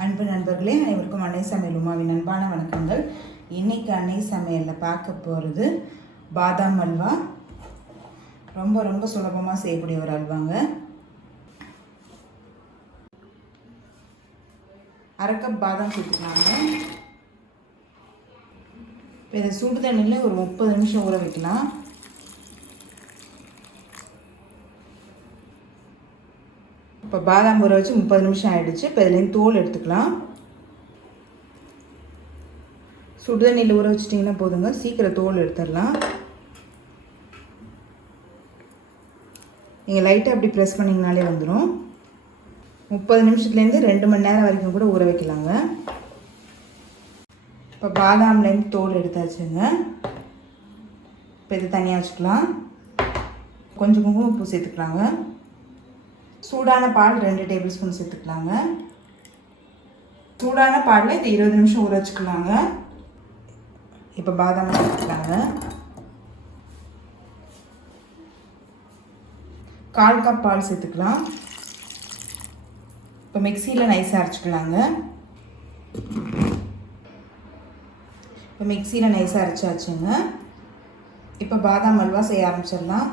அன்பு நண்பர்களே, அனைவருக்கும் அன்னை சமையல் உமாவின் அன்பான வணக்கங்கள். இன்றைக்கி அன்னை சமையலில் பார்க்க போகிறது பாதாம் அல்வா. ரொம்ப ரொம்ப சுலபமாக செய்யக்கூடிய ஒரு அல்வாங்க. 1/2 கப் பாதாம் சேர்த்துக்கலாங்க. இப்போ இதை சுடு தண்ணியில் ஒரு 30 நிமிஷம் ஊற வைக்கலாம். இப்போ பாதாம் ஊற வச்சு 30 நிமிஷம் ஆகிடுச்சு. இப்போ இதுலேருந்து தோல் எடுத்துக்கலாம். சுடுதண்ணியில் ஊற வச்சிட்டிங்கன்னா போதுங்க, சீக்கிரம் தோல் எடுத்துடலாம். நீங்கள் லைட்டாக அப்படி ப்ரெஸ் பண்ணிங்கனாலே வந்துடும். 30 நிமிஷத்துலேருந்து 2 மணி நேரம் வரைக்கும் கூட ஊற வைக்கலாங்க. இப்போ பாதாம்லேருந்து தோல் எடுத்தாச்சுங்க. இப்போ இது தனியாக வச்சுக்கலாம். கொஞ்சம் குங்குமப்பூ சேர்த்துக்கலாங்க. சூடான பால் 2 டேபிள் ஸ்பூன் சேர்த்துக்கலாங்க. சூடான பாலில் இது 20 நிமிஷம் ஊற வச்சுக்கலாங்க. இப்போ பாதாம் சேர்த்துக்கலாங்க. 1/4 கப் பால் சேர்த்துக்கலாம். இப்போ மிக்சியில் நைஸாக அரைச்சிக்கலாங்க. இப்போ மிக்சியில் நைஸாக அரைச்சாச்சுங்க. இப்போ பாதாம் அல்வா செய்ய ஆரம்பிச்சிடலாம்.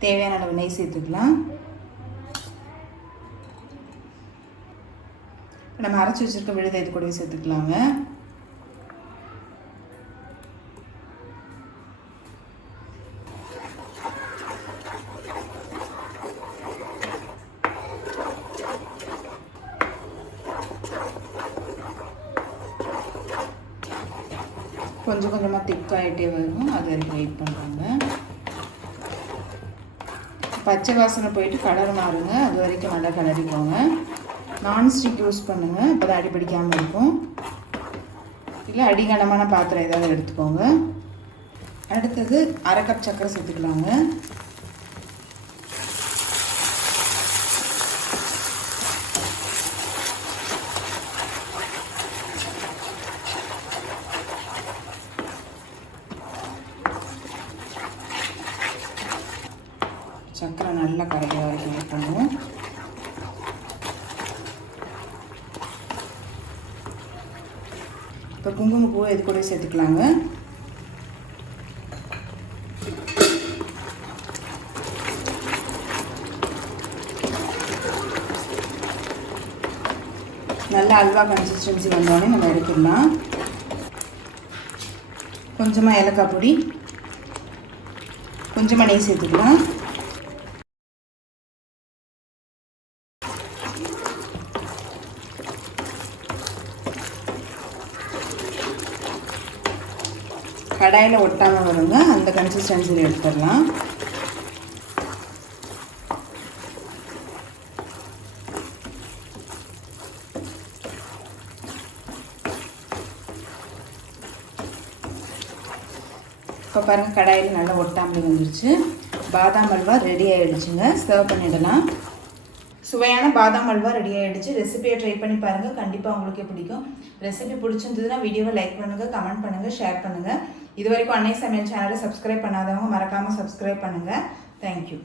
தேவையான அளவு நெய் சேர்த்துக்கலாம். நம்ம அரைச்சி வச்சுருக்க விழுதை இது கூடவே சேர்த்துக்கலாங்க. கொஞ்சம் கொஞ்சமாக திக்காகிட்டே வரும், அது வரைக்கும் வெயிட் பண்ணுறாங்க. பச்சை வாசனை போயிட்டு கலர் மாறுங்க, அது வரைக்கும் நல்லா கிளறிக்கோங்க. நான்ஸ்டிக் யூஸ் பண்ணுங்கள், இப்போ தான் அடி பிடிக்காமல் இருக்கும். இல்லை அடிகனமான பாத்திரம் ஏதாவது எடுத்துக்கோங்க. அடுத்தது 1/2 கப் சர்க்கரை சேர்த்துக்கலாங்க. சர்க்கரை நல்லா கரைக்கிற வரைக்கும் வெயிட் பண்ணுவோம். இப்போ குங்குமப்பூ இது கூட சேர்த்துக்கலாங்க. நல்லா அல்வா கன்சிஸ்டன்சி வந்தோடனே நம்ம எடுத்துடலாம். கொஞ்சமாக ஏலக்காய் பொடி, கொஞ்சமாக நெய் சேர்த்துக்கலாம். கடாயில் ஒட்டாமல் வருங்க, அந்த கன்சிஸ்டன்சியில் எடுத்துடலாம். இப்போ பாருங்கள், கடாயில் நல்லா ஒட்டாமல் வந்துருச்சு. பாதாம் அல்வா ரெடி ஆகிடுச்சுங்க. சர்வ் பண்ணிடலாம். சுவையான பாதாம் அல்வா ரெடி ஆகிடுச்சு. ரெசிபியை ட்ரை பண்ணி பாருங்கள், கண்டிப்பாக உங்களுக்கே பிடிக்கும். ரெசிபி பிடிச்சிருந்ததுன்னா வீடியோவை லைக் பண்ணுங்கள், கமெண்ட் பண்ணுங்கள், ஷேர் பண்ணுங்கள். இது வரைக்கும் அன்னை சமையல் சேனலை சப்ஸ்கிரைப் பண்ணாதவங்க மறக்காமல் சப்ஸ்கிரைப் பண்ணுங்கள். தேங்க்யூ.